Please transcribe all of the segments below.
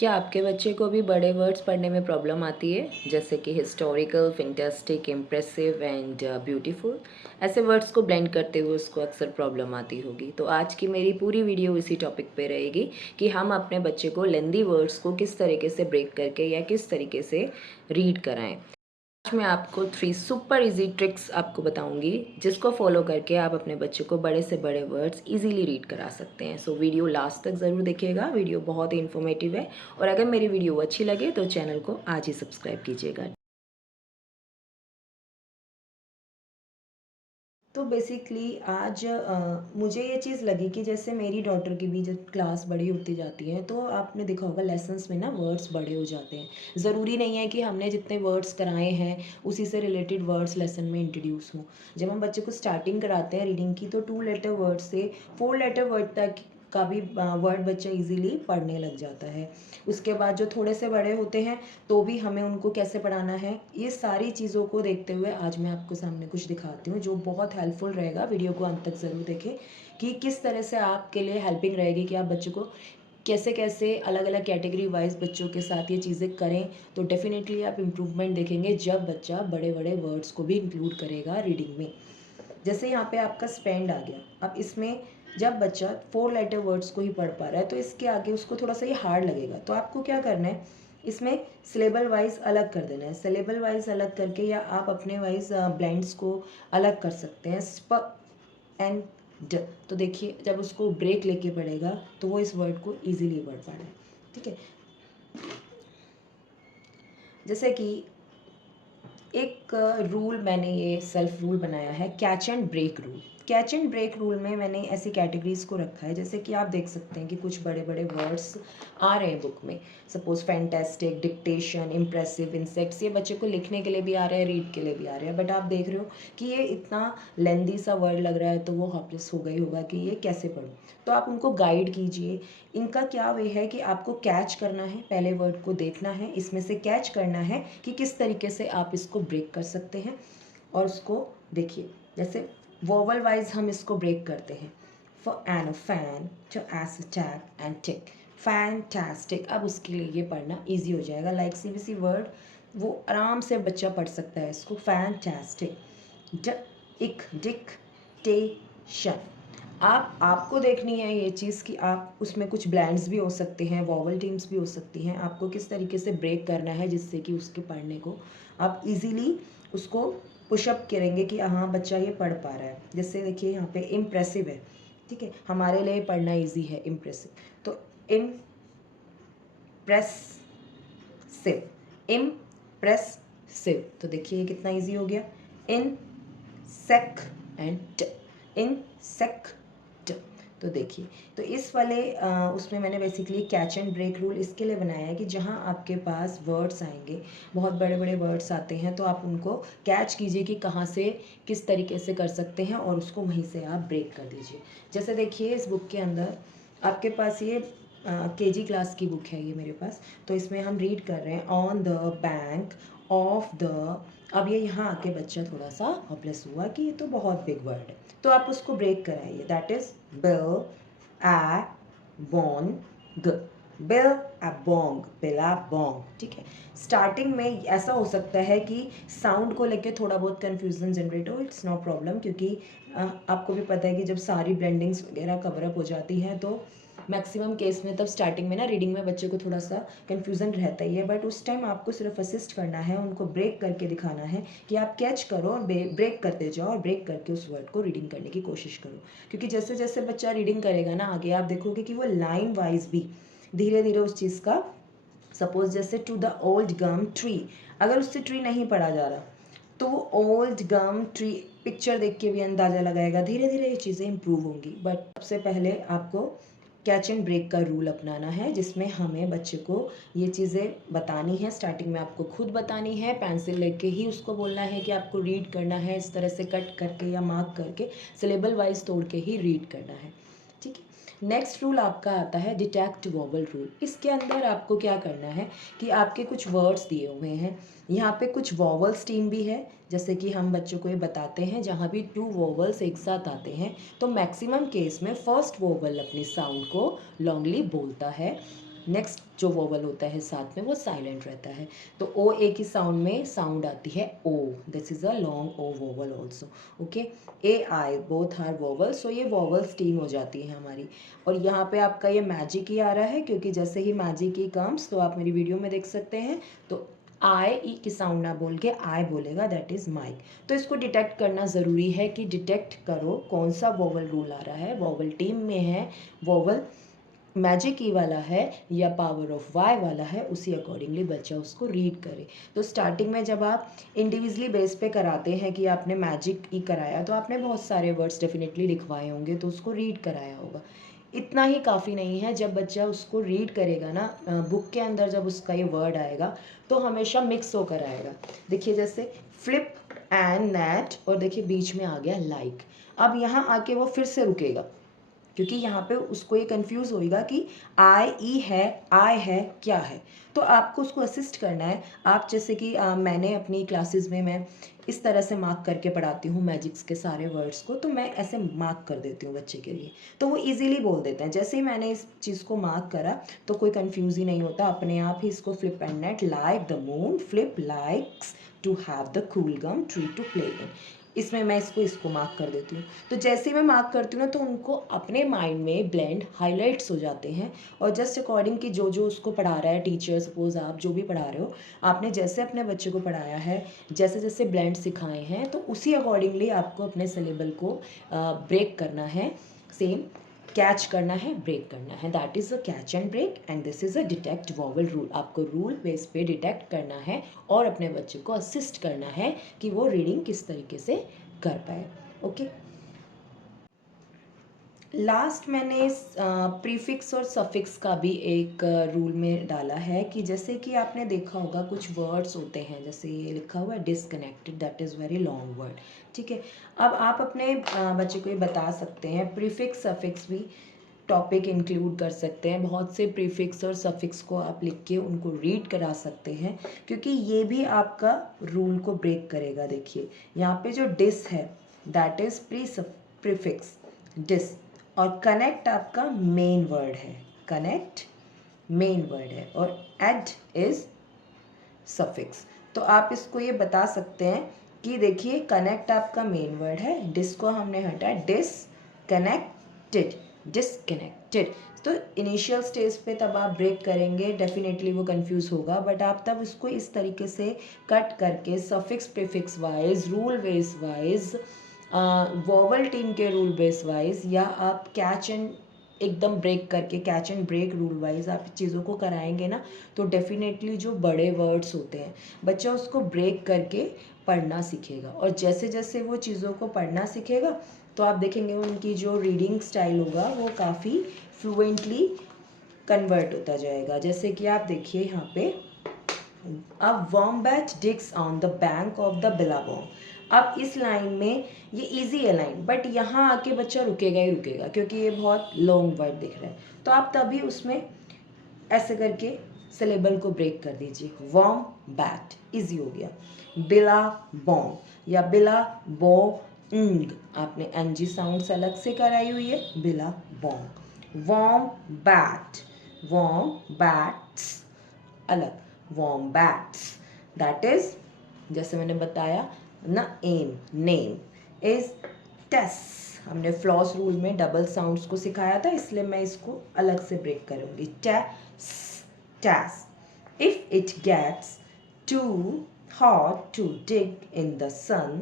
क्या आपके बच्चे को भी बड़े वर्ड्स पढ़ने में प्रॉब्लम आती है, जैसे कि historical, fantastic, impressive and beautiful? ऐसे वर्ड्स को ब्लेंड करते हुए उसको अक्सर प्रॉब्लम आती होगी। तो आज की मेरी पूरी वीडियो इसी टॉपिक पे रहेगी कि हम अपने बच्चे को लेंदी वर्ड्स को किस तरीके से ब्रेक करके या किस तरीके से रीड कराएं। आज मैं आपको 3 सुपर इजी ट्रिक्स आपको बताऊंगी, जिसको फॉलो करके आप अपने बच्चे को बड़े से बड़े वर्ड्स इजीली रीड करा सकते हैं। सो वीडियो लास्ट तक ज़रूर देखिएगा, वीडियो बहुत ही इन्फॉर्मेटिव है। और अगर मेरी वीडियो अच्छी लगे तो चैनल को आज ही सब्सक्राइब कीजिएगा। तो बेसिकली आज मुझे ये चीज़ लगी कि जैसे मेरी डॉटर की भी जब क्लास बड़ी होती जाती है तो आपने देखा होगा लेसन्स में ना वर्ड्स बड़े हो जाते हैं। ज़रूरी नहीं है कि हमने जितने वर्ड्स कराए हैं उसी से रिलेटेड वर्ड्स लेसन में इंट्रोड्यूस हों। जब हम बच्चे को स्टार्टिंग कराते हैं रीडिंग की तो 2 लेटर वर्ड से 4 लेटर वर्ड तक का भी वर्ड बच्चा इजीली पढ़ने लग जाता है। उसके बाद जो थोड़े से बड़े होते हैं तो भी हमें उनको कैसे पढ़ाना है, ये सारी चीज़ों को देखते हुए आज मैं आपको सामने कुछ दिखाती हूँ जो बहुत हेल्पफुल रहेगा। वीडियो को अंत तक ज़रूर देखें कि किस तरह से आपके लिए हेल्पिंग रहेगी कि आप बच्चों को कैसे कैसे अलग अलग कैटेगरी वाइज बच्चों के साथ ये चीज़ें करें। तो डेफिनेटली आप इम्प्रूवमेंट देखेंगे जब बच्चा बड़े बड़े वर्ड्स को भी इंक्लूड करेगा रीडिंग में। जैसे यहाँ पे आपका स्पेंड आ गया। अब इसमें जब बच्चा 4 लेटर वर्ड्स को ही पढ़ पा रहा है तो इसके आगे उसको थोड़ा सा ये हार्ड लगेगा। तो आपको क्या करना है, इसमें सिलेबल वाइज अलग कर देना है। सिलेबल वाइज अलग करके या आप अपने वाइज ब्लेंड्स को अलग कर सकते हैं। स्प एंड ड। तो देखिए जब उसको ब्रेक लेके पढ़ेगा तो वो इस वर्ड को ईजिली पढ़ पा रहा है। ठीक है, जैसे कि एक रूल मैंने ये सेल्फ रूल बनाया है, catch and break rule. Catch and break rule में मैंने ऐसी कैटेगरीज को रखा है, जैसे कि आप देख सकते हैं कि कुछ बड़े बड़े वर्ड्स आ रहे हैं बुक में। Suppose fantastic, dictation, impressive, insects, ये बच्चे को लिखने के लिए भी आ रहे हैं, रीड के लिए भी आ रहे हैं। बट आप देख रहे हो कि ये इतना लेंदी सा वर्ड लग रहा है तो वो होपलेस हो गई होगा कि ये कैसे पढ़ूँ। तो आप उनको गाइड कीजिए। इनका क्या वे है कि आपको कैच करना है, पहले वर्ड को देखना है, इसमें से कैच करना है कि किस तरीके से आप इसको ब्रेक कर सकते हैं। और उसको देखिए, जैसे वोवल वाइज हम इसको ब्रेक करते हैं। For an fan, two s tag and tick, fantastic. अब उसके लिए ये पढ़ना ईजी हो जाएगा। लाइक सीबीसी वर्ड वो आराम से बच्चा पढ़ सकता है इसको। फैंटास्टिक, ड इक डिक्टेशन। आपको देखनी है ये चीज़ कि आप उसमें कुछ ब्लैंड्स भी हो सकते हैं, वॉवल टीम्स भी हो सकती हैं। आपको किस तरीके से ब्रेक करना है जिससे कि उसके पढ़ने को आप इजीली उसको पुशअप करेंगे कि हाँ बच्चा ये पढ़ पा रहा है। जैसे देखिए यहाँ पे इम्प्रेसिव है, ठीक है, हमारे लिए पढ़ना इजी है इम्प्रेसिव। तो इम्प्रेसिव, तो देखिए ये कितना इजी हो गया। In sec and insect. तो देखिए, तो इस वाले उसमें मैंने basically catch and break rule इसके लिए बनाया है कि जहाँ आपके पास वर्ड्स आएंगे, बहुत बड़े बड़े वर्ड्स आते हैं, तो आप उनको कैच कीजिए कि कहाँ से किस तरीके से कर सकते हैं और उसको वहीं से आप ब्रेक कर दीजिए। जैसे देखिए इस बुक के अंदर आपके पास ये केजी क्लास की बुक है ये मेरे पास। तो इसमें हम रीड कर रहे हैं on the bank of the. अब ये यहाँ आके बच्चा थोड़ा सा हॉपलेस हुआ कि ये तो बहुत बिग वर्ड है, तो आप उसको ब्रेक कराइए। That is bill A Bong, bill A Bong, बिला बोंग। ठीक है, स्टार्टिंग में ऐसा हो सकता है कि साउंड को लेके थोड़ा बहुत कन्फ्यूजन जनरेट हो। इट्स नो प्रॉब्लम, क्योंकि आपको भी पता है कि जब सारी ब्लेंडिंग्स वगैरह कवर अप हो जाती हैं तो मैक्सिमम केस में तब स्टार्टिंग में ना रीडिंग में बच्चे को थोड़ा सा कन्फ्यूज़न रहता ही है। बट उस टाइम आपको सिर्फ असिस्ट करना है, उनको ब्रेक करके दिखाना है कि आप कैच करो और ब्रेक करते जाओ और ब्रेक करके उस वर्ड को रीडिंग करने की कोशिश करो। क्योंकि जैसे जैसे बच्चा रीडिंग करेगा ना आगे, आप देखोगे कि वो लाइन वाइज भी धीरे धीरे उस चीज़ का, सपोज जैसे to the old gum tree, अगर उससे ट्री नहीं पढ़ा जा रहा तो वो ओल्ड गम ट्री पिक्चर देख के भी अंदाज़ा लगाएगा। धीरे धीरे ये चीज़ें इंप्रूव होंगी। बट सबसे पहले आपको कैच एंड ब्रेक का रूल अपनाना है, जिसमें हमें बच्चे को ये चीज़ें बतानी है। स्टार्टिंग में आपको खुद बतानी है, पेंसिल लेके ही उसको बोलना है कि आपको रीड करना है, इस तरह से कट करके या मार्क करके सिलेबल वाइज तोड़ के ही रीड करना है। ठीक है, नेक्स्ट रूल आपका आता है डिटेक्ट वॉवल रूल। इसके अंदर आपको क्या करना है कि आपके कुछ वर्ड्स दिए हुए हैं, यहाँ पे कुछ वॉवल्स टीम भी है। जैसे कि हम बच्चों को ये बताते हैं जहाँ भी 2 वॉवल्स एक साथ आते हैं तो मैक्सिमम केस में फर्स्ट वोवल अपनी साउंड को लॉन्गली बोलता है, नेक्स्ट जो वोवल होता है साथ में वो साइलेंट रहता है। तो ओ ए की साउंड में साउंड आती है O, this is a long O vowel also. Okay, A I both are vowel, so ये वोवल स्टीम हो जाती है हमारी। और यहाँ पे आपका ये मैजिक ही आ रहा है, क्योंकि जैसे ही मैजिक ही कम्स, तो आप मेरी वीडियो में देख सकते हैं, तो आई ई की साउंड ना बोल के आई बोलेगा, दैट इज़ माइक। तो इसको डिटेक्ट करना ज़रूरी है कि डिटेक्ट करो कौन सा वोवल रूल आ रहा है, वोवल टीम में है, वोवल मैजिक ई वाला है या पावर ऑफ वाई वाला है, उसी अकॉर्डिंगली बच्चा उसको रीड करे। तो स्टार्टिंग में जब आप इंडिविजुअली बेस पे कराते हैं कि आपने मैजिक ई कराया, तो आपने बहुत सारे वर्ड्स डेफिनेटली लिखवाए होंगे, तो उसको रीड कराया होगा। इतना ही काफ़ी नहीं है, जब बच्चा उसको रीड करेगा ना, बुक के अंदर जब उसका ये वर्ड आएगा तो हमेशा मिक्स होकर आएगा। देखिए जैसे फ्लिप एंड नेट, और देखिए बीच में आ गया लाइक। अब यहाँ आके वो फिर से रुकेगा, क्योंकि यहाँ पे उसको ये कंफ्यूज होएगा कि आई ई है, आई है क्या है। तो आपको उसको असिस्ट करना है। आप जैसे कि मैंने अपनी क्लासेस में मैं इस तरह से मार्क करके पढ़ाती हूँ मैजिक्स के सारे वर्ड्स को, तो मैं ऐसे मार्क कर देती हूँ बच्चे के लिए, तो वो इजीली बोल देते हैं। जैसे ही मैंने इस चीज़ को मार्क करा तो कोई कंफ्यूज ही नहीं होता, अपने आप ही इसको flip and net, like the moon, flip likes to have the cool gum tree to play in, इसमें मैं इसको मार्क कर देती हूँ। तो जैसे ही मैं मार्क करती हूँ ना, तो उनको अपने माइंड में ब्लेंड हाइलाइट्स हो जाते हैं, और जस्ट अकॉर्डिंग कि जो जो उसको पढ़ा रहा है टीचर, सपोज आप जो भी पढ़ा रहे हो, आपने जैसे अपने बच्चे को पढ़ाया है, जैसे जैसे ब्लेंड सिखाए हैं, तो उसी अकॉर्डिंगली आपको अपने सिलेबल को ब्रेक करना है, सेम कैच करना है, ब्रेक करना है, that is a catch and break, and this is a detect vowel rule. आपको रूल बेस पे डिटेक्ट करना है और अपने बच्चे को असिस्ट करना है कि वो रीडिंग किस तरीके से कर पाए। ओके, लास्ट मैंने प्रीफिक्स और सफिक्स का भी एक रूल में डाला है, कि जैसे कि आपने देखा होगा कुछ वर्ड्स होते हैं, जैसे ये लिखा हुआ है disconnected, that is very long word, ठीक है। अब आप अपने बच्चे को ये बता सकते हैं, प्रीफिक्स सफिक्स भी टॉपिक इंक्लूड कर सकते हैं, बहुत से प्रीफिक्स और सफिक्स को आप लिख के उनको रीड करा सकते हैं, क्योंकि ये भी आपका रूल को ब्रेक करेगा। देखिए यहाँ पे जो डिस है, दैट इज़ प्रीफिक्स डिस, और कनेक्ट आपका मेन वर्ड है, कनेक्ट मेन वर्ड है, और एड इज सफिक्स। तो आप इसको ये बता सकते हैं कि देखिए कनेक्ट आपका मेन वर्ड है, डिस को हमने हटाया, डिसकनेक्टेड, डिसकनेक्टेड। तो इनिशियल स्टेज पे तब आप ब्रेक करेंगे, डेफिनेटली वो कंफ्यूज होगा, बट आप तब उसको इस तरीके से कट करके suffix prefix wise, rule base wise, vowel team के रूल बेस वाइज, या आप कैच एंड एकदम ब्रेक करके catch and break rule wise आप चीज़ों को कराएंगे ना, तो डेफिनेटली जो बड़े वर्ड्स होते हैं बच्चा उसको ब्रेक करके पढ़ना सीखेगा, और जैसे जैसे वो चीज़ों को पढ़ना सीखेगा तो आप देखेंगे उनकी जो रीडिंग स्टाइल होगा वो काफ़ी फ्लुएंटली कन्वर्ट होता जाएगा। जैसे कि आप देखिए यहाँ पे, अब wombat digs on the bank of the Billabong. अब इस लाइन में ये इजी है लाइन, बट यहाँ आके बच्चा रुकेगा ही रुकेगा, क्योंकि ये बहुत लॉन्ग वर्ड दिख रहा है। तो आप तभी उसमें ऐसे करके सिलेबल को ब्रेक कर दीजिए, वॉम बैट इजी हो गया, बिला बोंग या बिला बोंग, आपने एनजी साउंड अलग से कराई हुई है, billabong, wombat, wombats अलग, wombats, that is जैसे मैंने बताया ना, एम, नेम इज टेस। हमने फ्लॉस रूल में डबल साउंड्स को सिखाया था, इसलिए मैं इसको अलग से ब्रेक करूंगी, टेस, टेस। If it gets to hot to dig in the sun,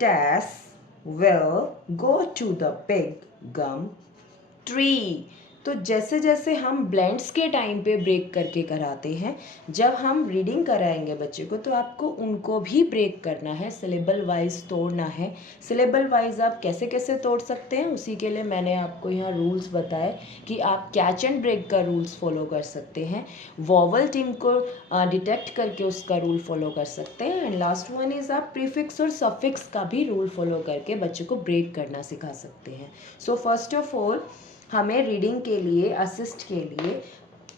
Tess will go to the big gum tree। तो जैसे जैसे हम ब्लेंड्स के टाइम पे ब्रेक करके कराते हैं, जब हम रीडिंग कराएंगे बच्चे को तो आपको उनको भी ब्रेक करना है, सिलेबल वाइज तोड़ना है। सिलेबल वाइज आप कैसे कैसे तोड़ सकते हैं, उसी के लिए मैंने आपको यहाँ रूल्स बताए कि आप कैच एंड ब्रेक का रूल्स फॉलो कर सकते हैं, वॉवल टीम को डिटेक्ट करके उसका रूल फॉलो कर सकते हैं, एंड लास्ट वन इज़ आप प्रीफिक्स और सफिक्स का भी रूल फॉलो करके बच्चे को ब्रेक करना सिखा सकते हैं। सो फर्स्ट ऑफ ऑल हमें रीडिंग के लिए, असिस्ट के लिए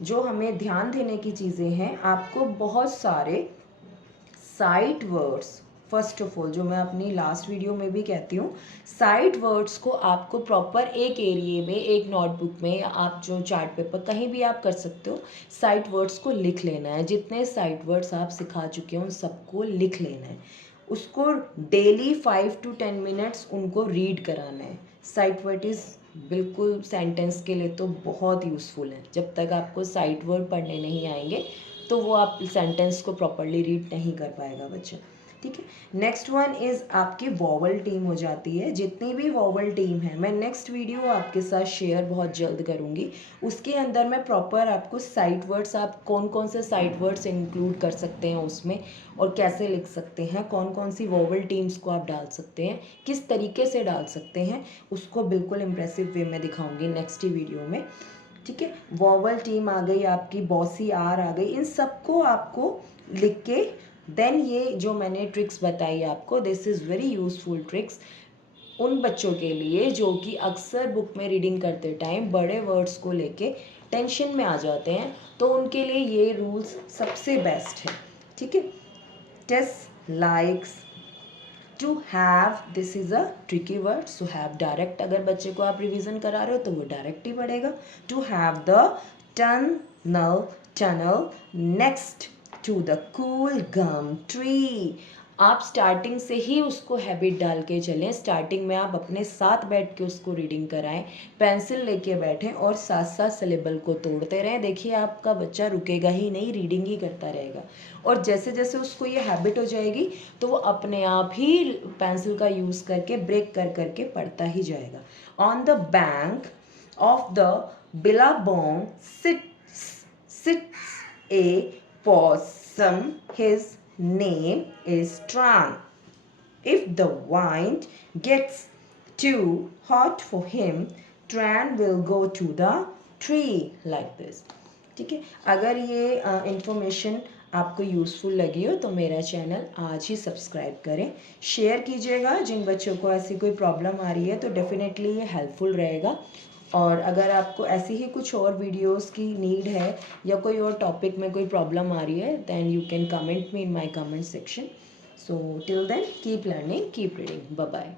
जो हमें ध्यान देने की चीज़ें हैं, आपको बहुत सारे sight words first of all जो मैं अपनी लास्ट वीडियो में भी कहती हूँ, साइड वर्ड्स को आपको प्रॉपर एक एरिए में, एक नोटबुक में, या आप जो चार्ट पेपर कहीं भी आप कर सकते हो, साइड वर्ड्स को लिख लेना है। जितने साइड वर्ड्स आप सिखा चुके हो उन सबको लिख लेना है। उसको डेली 5 to 10 मिनट्स उनको रीड कराना है। साइट वर्ड इज़ बिल्कुल सेंटेंस के लिए तो बहुत यूज़फुल है। जब तक आपको साइट वर्ड पढ़ने नहीं आएंगे तो वो आप सेंटेंस को प्रॉपरली रीड नहीं कर पाएगा बच्चा, ठीक है। नेक्स्ट वन इज़ आपकी वॉवल टीम हो जाती है। जितनी भी वॉवल टीम है, मैं नेक्स्ट वीडियो आपके साथ शेयर बहुत जल्द करूँगी। उसके अंदर मैं प्रॉपर आपको साइट वर्ड्स, आप कौन कौन से साइट वर्ड्स इंक्लूड कर सकते हैं उसमें और कैसे लिख सकते हैं, कौन कौन सी वॉवल टीम्स को आप डाल सकते हैं, किस तरीके से डाल सकते हैं, उसको बिल्कुल इम्प्रेसिव वे में दिखाऊंगी नेक्स्ट ही वीडियो में, ठीक है। वॉवल टीम आ गई आपकी, बॉसी आर आ गई, इन सबको आपको लिख के देन ये जो मैंने ट्रिक्स बताई आपको, this is very useful tricks उन बच्चों के लिए जो कि अक्सर बुक में रीडिंग करते टाइम बड़े वर्ड्स को लेके टेंशन में आ जाते हैं, तो उनके लिए ये रूल्स सबसे बेस्ट है, ठीक है। Test likes to have, this is a tricky word, so have direct, अगर बच्चे को आप रिवीजन करा रहे हो तो वो डायरेक्ट ही पढ़ेगा। To have the tunnel tunnel next to the cool gum tree. आप स्टार्टिंग से ही उसको हैबिट डाल के चलें। स्टार्टिंग में आप अपने साथ बैठ के उसको रीडिंग कराएं, पेंसिल लेके बैठें और साथ साथ सिलेबल को तोड़ते रहें। देखिए आपका बच्चा रुकेगा ही नहीं, रीडिंग ही करता रहेगा। और जैसे जैसे उसको ये हैबिट हो जाएगी तो वो अपने आप ही पेंसिल का यूज़ करके ब्रेक कर करके पढ़ता ही जाएगा। On the bank of the billabong sits a possum, his name is Tran. If the wind gets too hot for him, Tran will go to the tree like this. ठीक है। अगर ये इंफॉर्मेशन आपको यूज़फुल लगी हो तो मेरा channel आज ही सब्सक्राइब करें, शेयर कीजिएगा। जिन बच्चों को ऐसी कोई प्रॉब्लम आ रही है तो डेफिनेटली ये हेल्पफुल रहेगा। और अगर आपको ऐसी ही कुछ और वीडियोस की नीड है या कोई और टॉपिक में कोई प्रॉब्लम आ रही है, then you can comment me in my comment section. So till then keep learning, keep reading, bye bye.